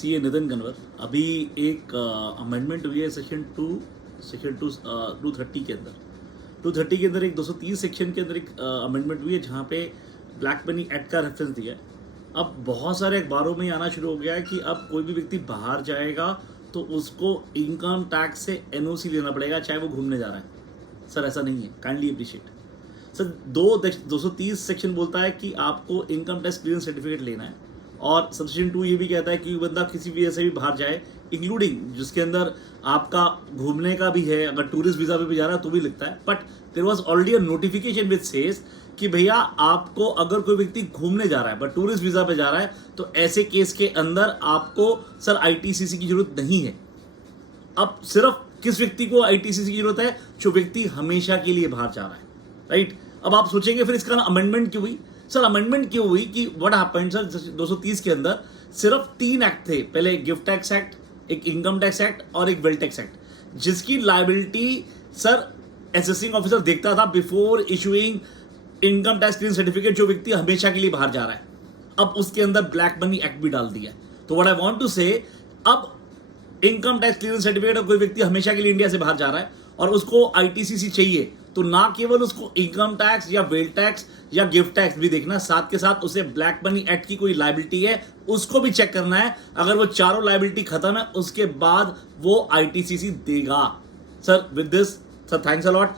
CA Nitin गनवर, अभी एक amendment हुई है सेक्शन 230 के अंदर। 230 के अंदर एक 230 सेक्शन के अंदर एक अमेंडमेंट हुई है जहाँ पे ब्लैक मनी एक्ट का रेफरेंस दिया है। अब बहुत सारे अखबारों में आना शुरू हो गया है कि अब कोई भी व्यक्ति बाहर जाएगा तो उसको इनकम टैक्स से एनओसी लेना पड़ेगा, चाहे वो घूमने जा रहा है। सर ऐसा नहीं है, काइंडली अप्रिशिएट। सर 230 सेक्शन बोलता है कि आपको इनकम टैक्स क्लियरेंस सर्टिफिकेट लेना है, और सबसेक्शन 2 ये भी कहता है कि बंदा किसी वजह से भी बाहर जाए, इंक्लूडिंग जिसके अंदर आपका घूमने का भी है, अगर टूरिस्ट वीजा पे भी जा रहा है तो भी लिखता है। But there was already a notification which says कि भैया आपको अगर कोई व्यक्ति घूमने जा रहा है बट टूरिस्ट वीजा पे जा रहा है तो ऐसे केस के अंदर आपको सर आईटीसीसी की जरूरत नहीं है। अब सिर्फ किस व्यक्ति को आईटीसीसी की जरूरत है? जो व्यक्ति हमेशा के लिए बाहर जा रहा है, राइट। अब आप सोचेंगे फिर इसका अमेंडमेंट क्यों हुई? सर अमेंडमेंट क्यों हुई कि व्हाट हैपेंड सर, 230 के अंदर सिर्फ 3 एक्ट थे। पहले गिफ्ट टैक्स एक्ट, एक इनकम टैक्स एक्ट और एक वेल्थ टैक्स एक्ट, जिसकी लायबिलिटी सर असेसिंग ऑफिसर देखता था before issuing income tax clearance certificate, जो व्यक्ति हमेशा के लिए बाहर जा रहा है। अब उसके अंदर ब्लैक मनी एक्ट भी डाल दिया। तो व्हाट आई वांट टू से, अब इनकम टैक्स क्लियरेंस सर्टिफिकेट कोई व्यक्ति हमेशा के लिए इंडिया से बाहर जा रहा है और उसको आईटीसीसी चाहिए, तो ना केवल उसको इनकम टैक्स या वेल्थ टैक्स या गिफ्ट टैक्स भी देखना, साथ के साथ उसे ब्लैक मनी एक्ट की कोई लायबिलिटी है उसको भी चेक करना है। अगर वो चारों लायबिलिटी खत्म है उसके बाद वो आईटीसीसी देगा। Sir with this sir thanks a lot.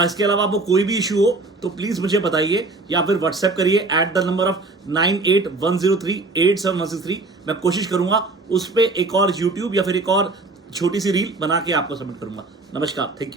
इसके अलावा आपको कोई भी इशू हो तो प्लीज मुझे बताइए या फिर व्हाट्सएप करिए एट द नंबर ऑफ 9810387163। मैं कोशिश करूंगा उस पर एक और यूट्यूब या फिर एक और छोटी सी रील बना के आपको सबमिट करूंगा। नमस्कार, थैंक यू।